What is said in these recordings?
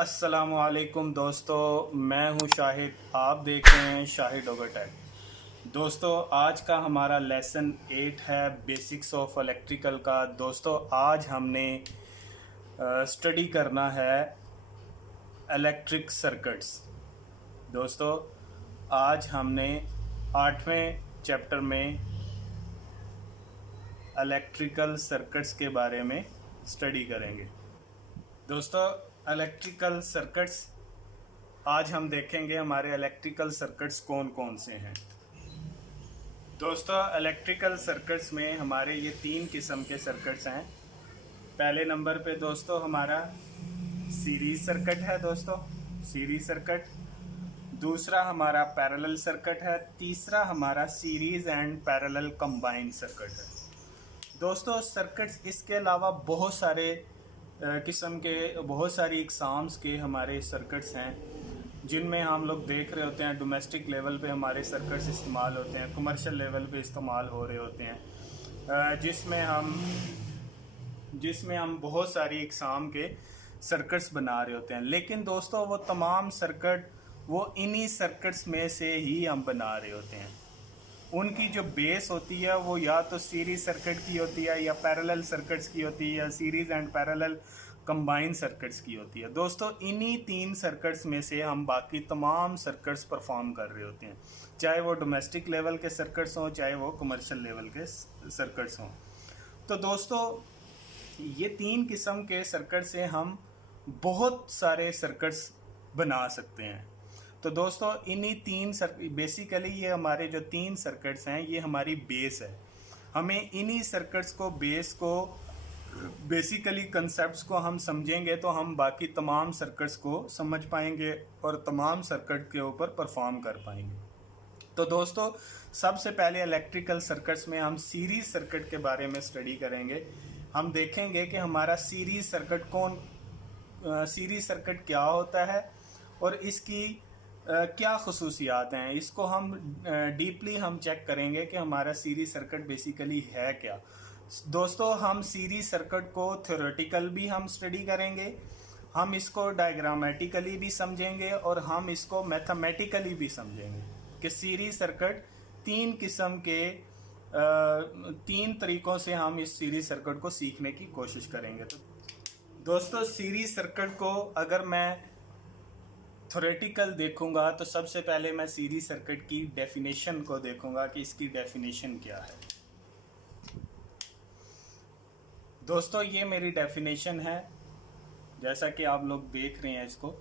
अस्सलामुअलैकुम दोस्तों, मैं हूं शाहिद। आप देख रहे हैं शाहिद ओगोटेक। दोस्तों, आज का हमारा लेसन 8 है बेसिक्स ऑफ इलेक्ट्रिकल का। दोस्तों, आज हमने स्टडी करना है इलेक्ट्रिक सर्किट्स। दोस्तों, आज हमने 8वें चैप्टर में इलेक्ट्रिकल सर्किट्स के बारे में स्टडी करेंगे। दोस्तों, इलेक्ट्रिकल सर्किट्स आज हम देखेंगे हमारे इलेक्ट्रिकल सर्किट्स कौन कौन से हैं। दोस्तों, इलेक्ट्रिकल सर्किट्स में हमारे ये 3 किस्म के सर्किट्स हैं। पहले नंबर पे दोस्तों हमारा सीरीज सर्किट है। दोस्तों, सीरीज सर्किट। दूसरा हमारा पैरेलल सर्किट है। तीसरा हमारा series and parallel combined circuit है। दोस्तों, सर्किट्स इसके अलावा बहुत सारे किस्म के बहुत सारी एग्ज़ाम्स के हमारे सर्किट्स हैं जिनमें हम लोग देख रहे होते हैं। डोमेस्टिक लेवल पे हमारे सर्किट्स इस्तेमाल होते हैं, कमर्शियल लेवल पे इस्तेमाल हो रहे होते हैं, जिसमें हम बहुत सारी एग्ज़ाम के सर्किट्स बना रहे होते हैं। लेकिन दोस्तों, वो तमाम सर्किट वो इन्हीं सर्किट्स में से ही हम बना रहे होते हैं। उनकी जो बेस होती है वो या तो सीरीज सर्किट की होती है, या पैरेलल सर्किट्स की होती है, या series and parallel combined circuits की होती है। दोस्तों, इन्हीं 3 सर्किट्स में से हम बाकी तमाम सर्किट्स परफॉर्म कर रहे होते हैं, चाहे वो डोमेस्टिक लेवल के सर्किट्स हों, चाहे वो कमर्शियल लेवल के सर्किट्स हों। तो दोस्तों, ये 3 किस्म के सर्किट से हम बहुत सारे सर्किट्स बना सकते हैं। तो दोस्तों, इन्हीं 3 बेसिकली ये हमारे जो 3 सर्किट्स हैं ये हमारी बेस है। हमें इन्हीं सर्किट्स को बेसिकली कंसेप्ट्स को हम समझेंगे तो हम बाकी तमाम सर्किट्स को समझ पाएंगे और तमाम सर्किट के ऊपर परफॉर्म कर पाएंगे। तो दोस्तों, सबसे पहले इलेक्ट्रिकल सर्किट्स में हम सीरीज सर्किट के बारे में स्टडी करेंगे। हम देखेंगे कि हमारा सीरीज सर्किट क्या होता है और इसकी क्या खसूसियात हैं। इसको हम डीपली हम चेक करेंगे कि हमारा सीरीज सर्किट बेसिकली है क्या। दोस्तों, हम सीरीज सर्किट को थ्योरेटिकल भी हम स्टडी करेंगे, हम इसको डायग्रामेटिकली भी समझेंगे और हम इसको मैथमेटिकली भी समझेंगे कि सीरीज सर्किट 3 किस्म के 3 तरीक़ों से हम इस सीरीज सर्किट को सीखने की कोशिश करेंगे। तो दोस्तों, सीरीज सर्किट को अगर मैं थ्योरेटिकल देखूंगा तो सबसे पहले मैं सीरीज सर्किट की डेफिनेशन को देखूंगा कि इसकी डेफिनेशन क्या है। दोस्तों, ये मेरी डेफिनेशन है, जैसा कि आप लोग देख रहे हैं इसको।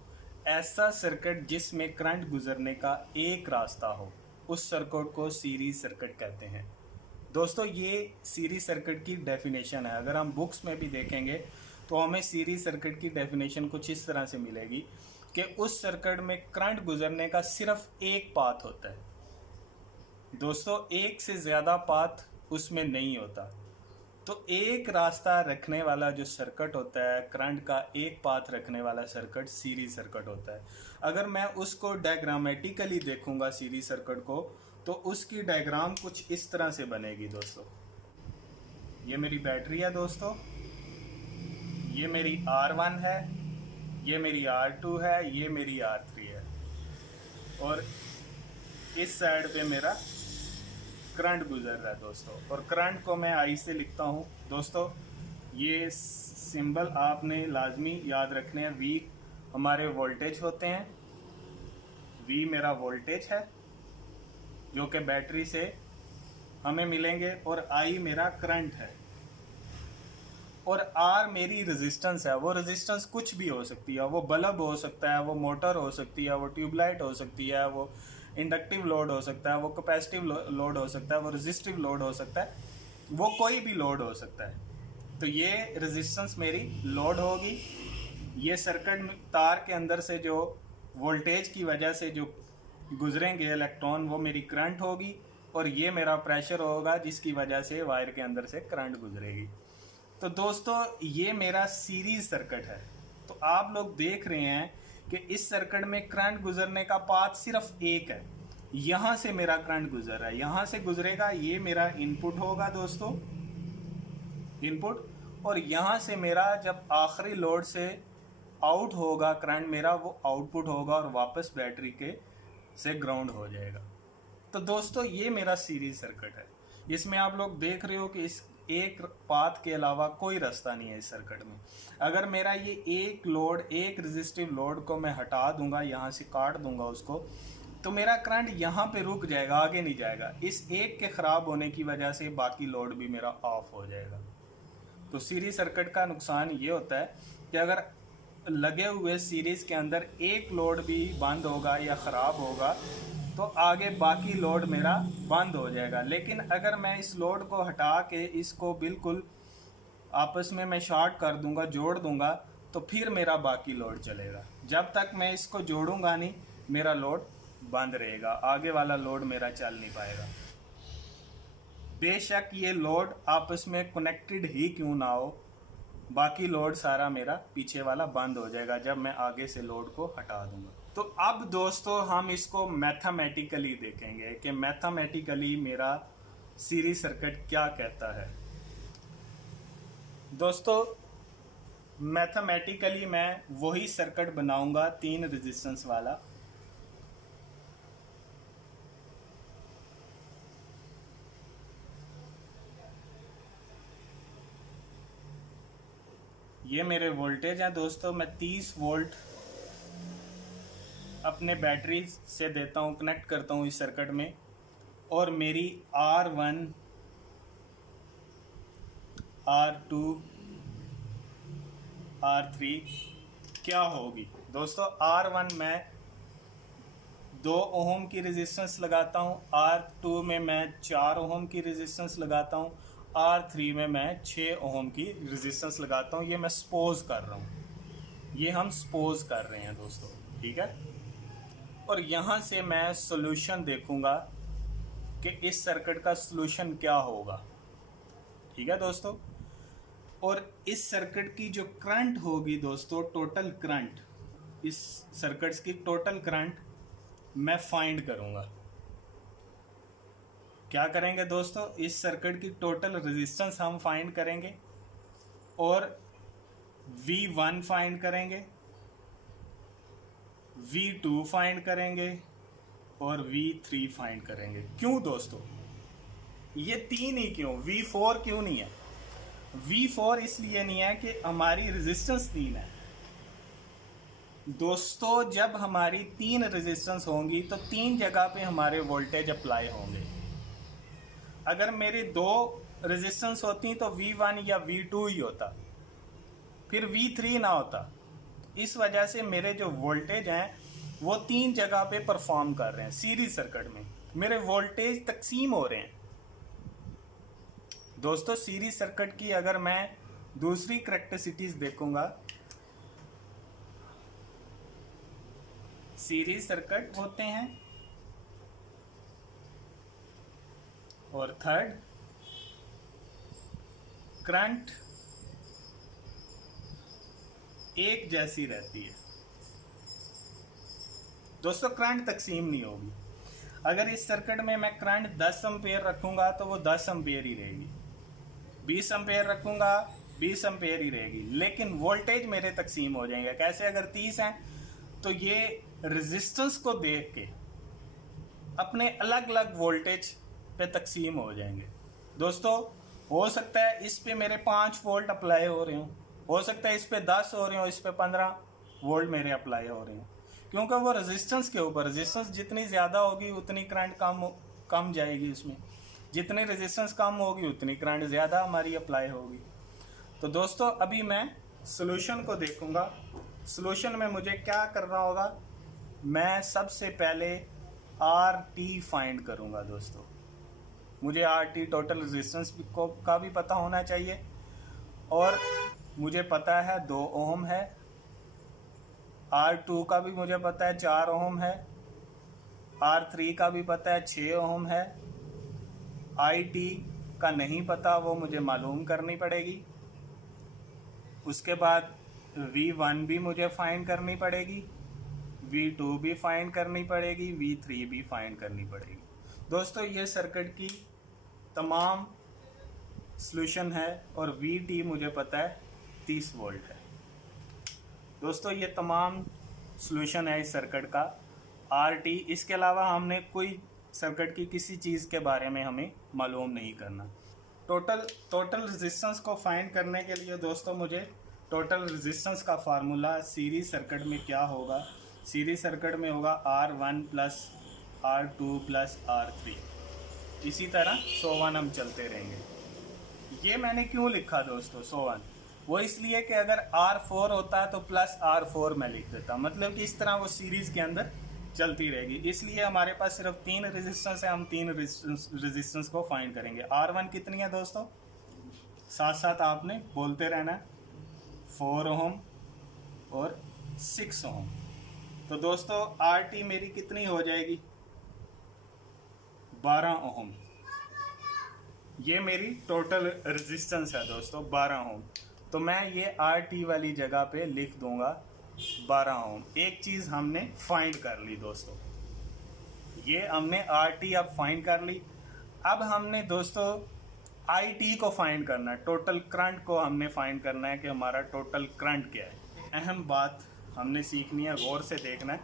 ऐसा सर्किट जिसमें करंट गुजरने का एक रास्ता हो, उस सर्किट को सीरीज सर्किट कहते हैं। दोस्तों, ये सीरीज सर्किट की डेफिनेशन है। अगर हम बुक्स में भी देखेंगे तो हमें सीरीज सर्किट की डेफिनेशन कुछ इस तरह से मिलेगी कि उस सर्किट में करंट गुजरने का सिर्फ एक पाथ होता है। दोस्तों, एक से ज़्यादा पाथ उसमें नहीं होता। तो एक रास्ता रखने वाला जो सर्किट होता है, करंट का एक पाथ रखने वाला सर्किट सीरीज सर्किट होता है। अगर मैं उसको डायग्रामेटिकली देखूंगा सीरीज सर्किट को, तो उसकी डायग्राम कुछ इस तरह से बनेगी। दोस्तों, ये मेरी बैटरी है। दोस्तों, ये मेरी R1 है, ये मेरी R2 है, ये मेरी R3 है, और इस साइड पे मेरा करंट गुजर रहा है। दोस्तों, और करंट को मैं I से लिखता हूँ। दोस्तों, ये सिंबल आपने लाजमी याद रखने हैं। V हमारे वोल्टेज होते हैं, V मेरा वोल्टेज है जो कि बैटरी से हमें मिलेंगे, और I मेरा करंट है, और R मेरी रेजिस्टेंस है। वो रेजिस्टेंस कुछ भी हो सकती है, वो बल्ब हो सकता है, वो मोटर हो सकती है, वो ट्यूबलाइट हो सकती है, वो इंडक्टिव लोड हो सकता है, वो कैपेसिटिव लोड हो सकता है, वो रेजिस्टिव लोड हो सकता है, वो कोई भी लोड हो सकता है। तो ये रेजिस्टेंस मेरी लोड होगी। ये सर्किट तार के अंदर से जो वोल्टेज की वजह से जो गुजरेंगे इलेक्ट्रॉन, वो मेरी करंट होगी, और ये मेरा प्रेशर होगा जिसकी वजह से वायर के अंदर से करंट गुजरेगी। तो दोस्तों, ये मेरा सीरीज सर्किट है। तो आप लोग देख रहे हैं कि इस सर्किट में करंट गुजरने का पाथ सिर्फ एक है। यहाँ से मेरा करंट गुजर रहा है, यहाँ से गुजरेगा, ये मेरा इनपुट होगा दोस्तों, इनपुट। और यहाँ से मेरा जब आखिरी लोड से आउट होगा करंट मेरा, वो आउटपुट होगा और वापस बैटरी के से ग्राउंड हो जाएगा। तो दोस्तों ये मेरा सीरीज सर्किट है। इसमें आप लोग देख रहे हो कि इस एक पाथ के अलावा कोई रास्ता नहीं है इस सर्किट में। अगर मेरा ये एक लोड, एक रेजिस्टिव लोड को मैं हटा दूंगा, यहाँ से काट दूंगा उसको, तो मेरा करंट यहाँ पे रुक जाएगा, आगे नहीं जाएगा। इस एक के ख़राब होने की वजह से बाकी लोड भी मेरा ऑफ हो जाएगा। तो सीरीज सर्किट का नुकसान ये होता है कि अगर लगे हुए सीरीज के अंदर एक लोड भी बंद होगा या ख़राब होगा तो आगे बाकी लोड मेरा बंद हो जाएगा। लेकिन अगर मैं इस लोड को हटा के इसको बिल्कुल आपस में मैं शॉर्ट कर दूंगा, जोड़ दूंगा, तो फिर मेरा बाकी लोड चलेगा। जब तक मैं इसको जोड़ूंगा नहीं मेरा लोड बंद रहेगा, आगे वाला लोड मेरा चल नहीं पाएगा। बेशक ये लोड आपस में कनेक्टेड ही क्यों ना हो, बाकी लोड सारा मेरा पीछे वाला बंद हो जाएगा जब मैं आगे से लोड को हटा दूंगा। तो अब दोस्तों हम इसको मैथमेटिकली देखेंगे कि मैथमेटिकली मेरा सीरीज सर्किट क्या कहता है। दोस्तों मैथमेटिकली मैं वही सर्किट बनाऊंगा 3 रेजिस्टेंस वाला। ये मेरे वोल्टेज हैं दोस्तों। मैं 30 वोल्ट अपने बैटरी से देता हूँ, कनेक्ट करता हूँ इस सर्किट में, और मेरी R1, R2, R3 क्या होगी दोस्तों। R1 मैं 2 ओम की रेजिस्टेंस लगाता हूँ, R2 में मैं 4 ओम की रेजिस्टेंस लगाता हूँ, R3 में मैं 6 ओम की रेजिस्टेंस लगाता हूँ। ये मैं सपोज कर रहा हूँ, ये हम सपोज कर रहे हैं दोस्तों, ठीक है। और यहाँ से मैं सॉल्यूशन देखूंगा कि इस सर्किट का सॉल्यूशन क्या होगा, ठीक है दोस्तों। और इस सर्किट की जो करंट होगी दोस्तों, टोटल करंट, इस सर्किट्स की टोटल करंट मैं फाइंड करूंगा। क्या करेंगे दोस्तों, इस सर्किट की टोटल रेजिस्टेंस हम फाइंड करेंगे और V1 फाइंड करेंगे, V2 फाइंड करेंगे और V3 फाइंड करेंगे। क्यों दोस्तों, ये 3 ही क्यों, V4 क्यों नहीं है? V4 इसलिए नहीं है कि हमारी रेजिस्टेंस 3 है दोस्तों। जब हमारी 3 रेजिस्टेंस होंगी तो 3 जगह पे हमारे वोल्टेज अप्लाई होंगे। अगर मेरी 2 रेजिस्टेंस होती तो V1 या V2 ही होता, फिर V3 ना होता। इस वजह से मेरे जो वोल्टेज हैं वो 3 जगह पे परफॉर्म कर रहे हैं। सीरीज सर्किट में मेरे वोल्टेज तकसीम हो रहे हैं दोस्तों। सीरीज सर्किट की अगर मैं दूसरी करैक्टरिस्टिक्स देखूंगा, सीरीज सर्किट होते हैं और थर्ड करंट एक जैसी रहती है दोस्तों, करंट तकसीम नहीं होगी। अगर इस सर्किट में मैं करंट 10 एम्पेयर रखूंगा तो वो 10 एम्पेयर ही रहेगी, 20 एम्पेयर रखूंगा 20 एम्पेयर ही रहेगी, लेकिन वोल्टेज मेरे तकसीम हो जाएंगे। कैसे? अगर 30 हैं तो ये रेजिस्टेंस को देख के अपने अलग अलग वोल्टेज पे तकसीम हो जाएंगे दोस्तों। हो सकता है इस पे मेरे 5 वोल्ट अप्लाई हो रहे हो सकता है इस पे 10 हो रहे हो, इस पे 15 वोल्ट मेरे अप्लाई हो रहे हो, क्योंकि वो रेजिस्टेंस के ऊपर, रेजिस्टेंस जितनी ज़्यादा होगी उतनी करंट कम जाएगी उसमें, जितनी रेजिस्टेंस कम होगी उतनी करंट ज़्यादा हमारी अप्लाई होगी। तो दोस्तों अभी मैं सॉल्यूशन को देखूंगा। सॉल्यूशन में मुझे क्या करना होगा, मैं सबसे पहले RT फाइंड करूंगा दोस्तों। मुझे RT टोटल रेजिस्टेंस का भी पता होना चाहिए, और मुझे पता है 2 ओम है, R2 का भी मुझे पता है 4 ओम है, R3 का भी पता है 6 ओम है, IT का नहीं पता, वो मुझे मालूम करनी पड़ेगी। उसके बाद V1 भी मुझे फाइंड करनी पड़ेगी, V2 भी फाइंड करनी पड़ेगी, V3 भी फाइंड करनी पड़ेगी दोस्तों। ये सर्किट की तमाम सॉल्यूशन है, और VT मुझे पता है 30 वोल्ट है। दोस्तों ये तमाम सॉल्यूशन है इस सर्किट का। आरटी, इसके अलावा हमने कोई सर्किट की किसी चीज़ के बारे में हमें मालूम नहीं करना। टोटल रेजिस्टेंस को फाइंड करने के लिए दोस्तों मुझे टोटल रेजिस्टेंस का फार्मूला सीरीज सर्किट में क्या होगा, सीरीज सर्किट में होगा R1 plus R2 plus R3, इसी तरह 101 हम चलते रहेंगे। ये मैंने क्यों लिखा दोस्तों 101, वो इसलिए कि अगर R4 होता तो प्लस R4 मैं लिख देता, मतलब कि इस तरह वो सीरीज़ के अंदर चलती रहेगी। इसलिए हमारे पास सिर्फ 3 रेजिस्टेंस है, हम 3 रेजिस्टेंस को फाइंड करेंगे। R1 कितनी है दोस्तों, साथ साथ आपने बोलते रहना है, 4 ओम और 6 ओम। तो दोस्तों RT मेरी कितनी हो जाएगी, 12 ओम। ये मेरी टोटल रेजिस्टेंस है दोस्तों 12 ओम। तो मैं ये RT वाली जगह पे लिख दूंगा 12 ओम। एक चीज़ हमने फाइंड कर ली दोस्तों, ये हमने RT अब फाइंड कर ली। अब हमने दोस्तों IT को फाइंड करना है, टोटल करंट को हमने फाइंड करना है कि हमारा टोटल करंट क्या है। अहम बात हमने सीखनी है, गौर से देखना है।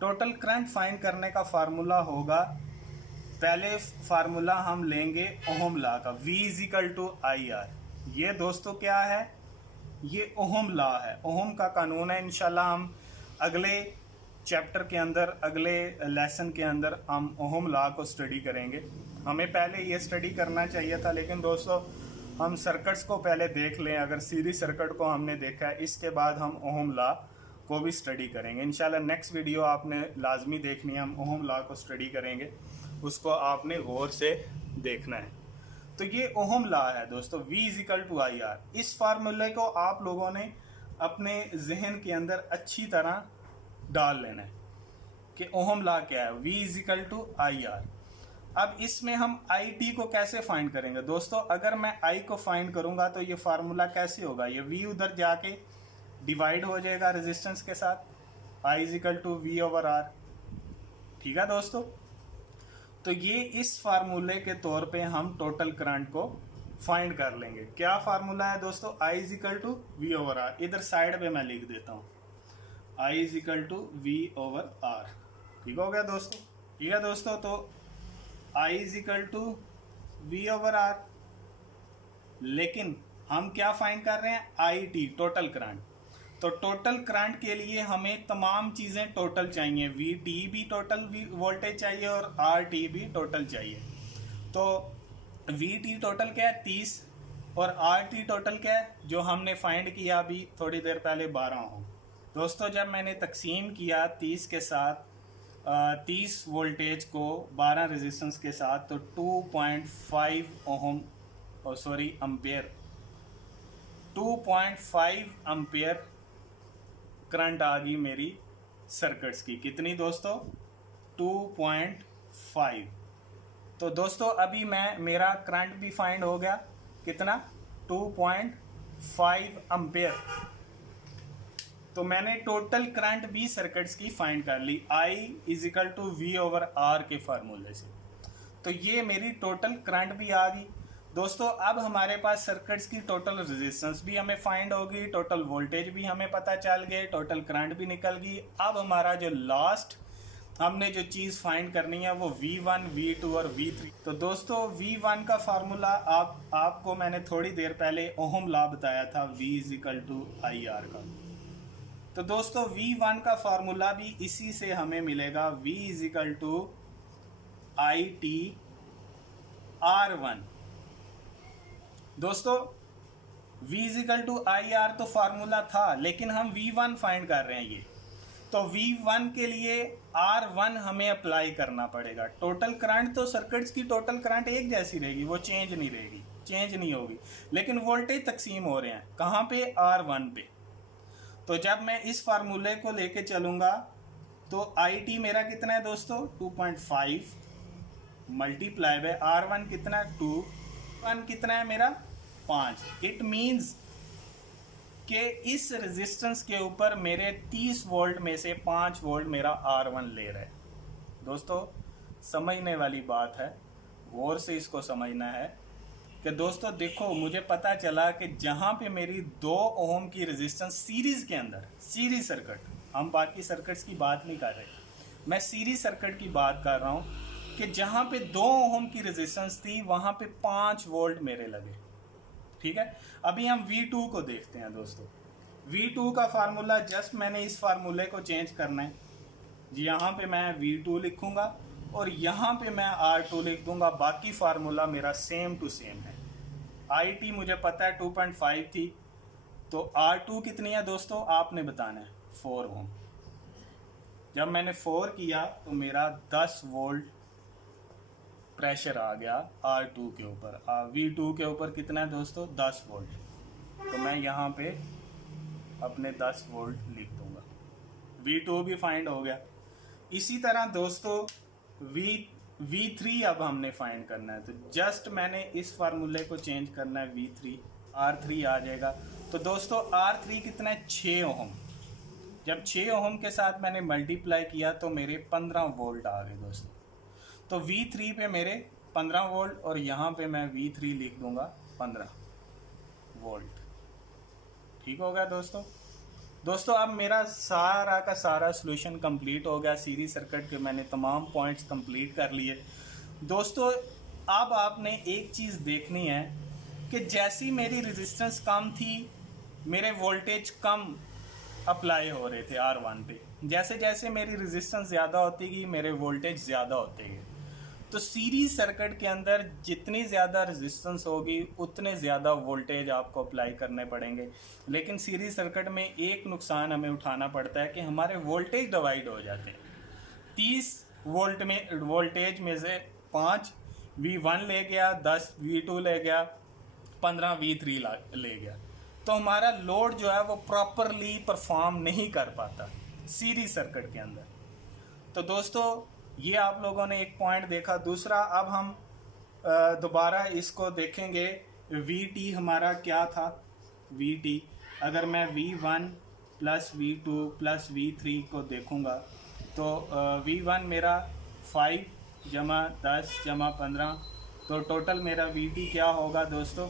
टोटल करंट फाइंड करने का फार्मूला होगा, पहले फार्मूला हम लेंगे ओहम लॉ का, V = IR। ये दोस्तों क्या है, ये ओहम लॉ है, ओहम का कानून है। इंशाल्लाह हम अगले चैप्टर के अंदर, अगले लेसन के अंदर हम ओहम लॉ को स्टडी करेंगे। हमें पहले ये स्टडी करना चाहिए था, लेकिन दोस्तों हम सर्किट्स को पहले देख लें। अगर सीरीज सर्किट को हमने देखा है, इसके बाद हम ओहम लॉ को भी स्टडी करेंगे। इंशाल्लाह नेक्स्ट वीडियो आपने लाजमी देखनी है, हम ओहम लॉ को स्टडी करेंगे, उसको आपने गौर से देखना है। तो ये ओहम लॉ है दोस्तों, V = IR। इस फार्मूले को आप लोगों ने अपने जहन के अंदर अच्छी तरह डाल लेना है कि ओहम लॉ क्या है, V = IR। अब इसमें हम IT को कैसे फाइंड करेंगे दोस्तों, अगर मैं I को फाइंड करूंगा तो ये फार्मूला कैसे होगा, ये V उधर जाके डिवाइड हो जाएगा रेजिस्टेंस के साथ, I = V/R। ठीक है दोस्तों, तो ये इस फार्मूले के तौर पे हम टोटल करंट को फाइंड कर लेंगे। क्या फार्मूला है दोस्तों, I = V/R। इधर साइड पे मैं लिख देता हूँ, I = V/R। ठीक हो गया दोस्तों, ठीक है दोस्तों। तो I = V/R, लेकिन हम क्या फाइंड कर रहे हैं, IT टोटल करंट। तो टोटल करंट के लिए हमें तमाम चीज़ें टोटल चाहिए, VT भी टोटल वोल्टेज चाहिए और RT भी टोटल चाहिए। तो VT टोटल क्या है, 30, और RT टोटल क्या है, जो हमने फाइंड किया अभी थोड़ी देर पहले, 12 ओम। दोस्तों जब मैंने तकसीम किया 30 के साथ, 30 वोल्टेज को 12 रेजिस्टेंस के साथ, तो 2.5 ओम, एम्पेयर, 2.5 एम्पेयर करंट आ गई मेरी सर्किट्स की। कितनी दोस्तों, 2.5। तो दोस्तों अभी मेरा करंट भी फाइंड हो गया, कितना, 2.5 एम्पेयर। तो मैंने टोटल करंट भी सर्किट्स की फाइंड कर ली, I = V/R के फार्मूले से। तो ये मेरी टोटल करंट भी आ गई दोस्तों। अब हमारे पास सर्किट्स की टोटल रेजिस्टेंस भी हमें फाइंड होगी, टोटल वोल्टेज भी हमें पता चल गए, टोटल करंट भी निकल गई। अब हमारा जो लास्ट हमने जो चीज़ फाइंड करनी है वो V1, V2 और V3। तो दोस्तों V1 का फार्मूला आपको मैंने थोड़ी देर पहले ओहम लॉ बताया था, V = IR का। तो दोस्तों V1 का फार्मूला भी इसी से हमें मिलेगा, V = IT R1। दोस्तों V = IR तो फार्मूला था, लेकिन हम V1 फाइंड कर रहे हैं ये। तो V1 के लिए R1 हमें अप्लाई करना पड़ेगा। टोटल करंट तो सर्किट्स की टोटल करंट एक जैसी रहेगी, वो चेंज नहीं होगी, लेकिन वोल्टेज तकसीम हो रहे हैं कहाँ पे, R1 पे। तो जब मैं इस फार्मूले को लेके चलूँगा तो IT मेरा कितना है दोस्तों, 2.5 मल्टीप्लाई बाय R1 कितना है, 2, 1 कितना है मेरा, 5। इट मीन्स कि इस रेजिस्टेंस के ऊपर मेरे 30 वोल्ट में से 5 वोल्ट मेरा R1 ले रहा है। दोस्तों समझने वाली बात है, गौर से इसको समझना है। कि दोस्तों देखो मुझे पता चला कि जहाँ पे मेरी 2 ओम की रेजिस्टेंस सीरीज़ के अंदर, सीरीज सर्किट, हम बाकी सर्किट्स की बात नहीं कर रहे, मैं सीरीज सर्किट की बात कर रहा हूँ कि जहाँ पे 2 ओम की रेजिस्टेंस थी वहाँ पे 5 वोल्ट मेरे लगे। ठीक है, अभी हम V2 को देखते हैं दोस्तों। V2 का फार्मूला जस्ट मैंने इस फार्मूले को चेंज करना है जी, यहाँ पे मैं V2 लिखूंगा और यहाँ पे मैं R2 लिख दूंगा। बाकी फार्मूला मेरा सेम टू सेम है। IT मुझे पता है 2.5 थी, तो R2 कितनी है दोस्तों आपने बताना है, 4 ओम। जब मैंने 4 किया तो मेरा 10 वोल्ट प्रेशर आ गया R2 के ऊपर। V2 के ऊपर कितना है दोस्तों, 10 वोल्ट। तो मैं यहाँ पे अपने 10 वोल्ट लिख दूंगा। V2 भी फाइंड हो गया। इसी तरह दोस्तों V3 अब हमने फाइंड करना है, तो जस्ट मैंने इस फार्मूले को चेंज करना है, V3 R3 आ जाएगा। तो दोस्तों R3 कितना है, 6 ओम। जब 6 ओम के साथ मैंने मल्टीप्लाई किया तो मेरे 15 वोल्ट आ गए दोस्तों। तो V3 पे मेरे 15 वोल्ट और यहाँ पे मैं V3 लिख दूंगा 15 वोल्ट। ठीक हो गया दोस्तों अब मेरा सारा का सारा सॉल्यूशन कंप्लीट हो गया। सीरीज सर्किट के मैंने तमाम पॉइंट्स कंप्लीट कर लिए दोस्तों। अब आपने एक चीज़ देखनी है कि जैसी मेरी रेजिस्टेंस कम थी, मेरे वोल्टेज कम अप्लाई हो रहे थे R1 पे। जैसे जैसे मेरी रेजिस्टेंस ज़्यादा होती गई मेरे वोल्टेज ज़्यादा होते गए। तो सीरीज सर्किट के अंदर जितनी ज़्यादा रेजिस्टेंस होगी उतने ज़्यादा वोल्टेज आपको अप्लाई करने पड़ेंगे। लेकिन सीरीज सर्किट में एक नुकसान हमें उठाना पड़ता है कि हमारे वोल्टेज डिवाइड हो जाते हैं। 30 वोल्ट में वोल्टेज में से 5 V1 ले गया, 10 V2 ले गया, 15 V3 ले गया। तो हमारा लोड जो है वो प्रॉपरली परफॉर्म नहीं कर पाता सीरीज सर्किट के अंदर। तो दोस्तों ये आप लोगों ने एक पॉइंट देखा। दूसरा अब हम दोबारा इसको देखेंगे, VT हमारा क्या था। VT अगर मैं V1 plus V2 plus V3 को देखूंगा तो V1 मेरा 5 जमा 10 जमा 15, तो टोटल मेरा VT क्या होगा दोस्तों,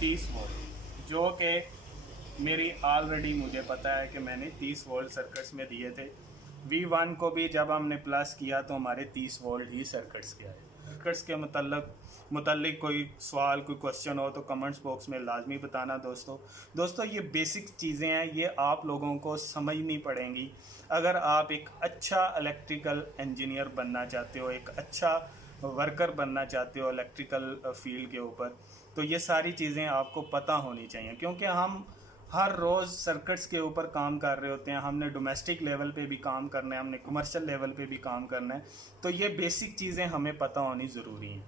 30 वोल्ट, जो कि मेरी ऑलरेडी मुझे पता है कि मैंने 30 वोल्ट सर्किट्स में दिए थे। V1 को भी जब हमने प्लस किया तो हमारे 30 वोल्ट ही सर्किट्स के आए। सर्किट्स के मुतल्लिक कोई सवाल, कोई क्वेश्चन हो तो कमेंट्स बॉक्स में लाजमी बताना दोस्तों ये बेसिक चीज़ें हैं, ये आप लोगों को समझनी पड़ेंगी अगर आप एक अच्छा इलेक्ट्रिकल इंजीनियर बनना चाहते हो, एक अच्छा वर्कर बनना चाहते हो इलेक्ट्रिकल फील्ड के ऊपर। तो ये सारी चीज़ें आपको पता होनी चाहिए, क्योंकि हम हर रोज़ सर्किट्स के ऊपर काम कर रहे होते हैं। हमने डोमेस्टिक लेवल पे भी काम करना है, हमने कमर्शियल लेवल पे भी काम करना है। तो ये बेसिक चीज़ें हमें पता होनी ज़रूरी हैं।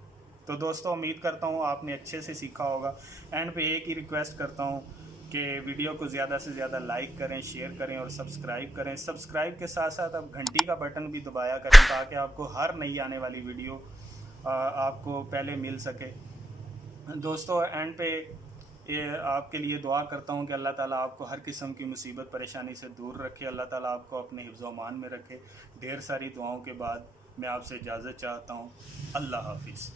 तो दोस्तों उम्मीद करता हूँ आपने अच्छे से सीखा होगा। एंड पे एक ही रिक्वेस्ट करता हूँ कि वीडियो को ज़्यादा से ज़्यादा लाइक करें, शेयर करें और सब्सक्राइब करें। सब्सक्राइब के साथ साथ आप घंटी का बटन भी दबाया करें ताकि आपको हर नई आने वाली वीडियो आपको पहले मिल सके। दोस्तों एंड पे आपके लिए दुआ करता हूँ कि अल्लाह ताला आपको हर किस्म की मुसीबत परेशानी से दूर रखे, अल्लाह ताला आपको अपने हिफ्ज़-ओ-अमान में रखे। ढेर सारी दुआओं के बाद मैं आपसे इजाज़त चाहता हूँ। अल्लाह हाफिज़।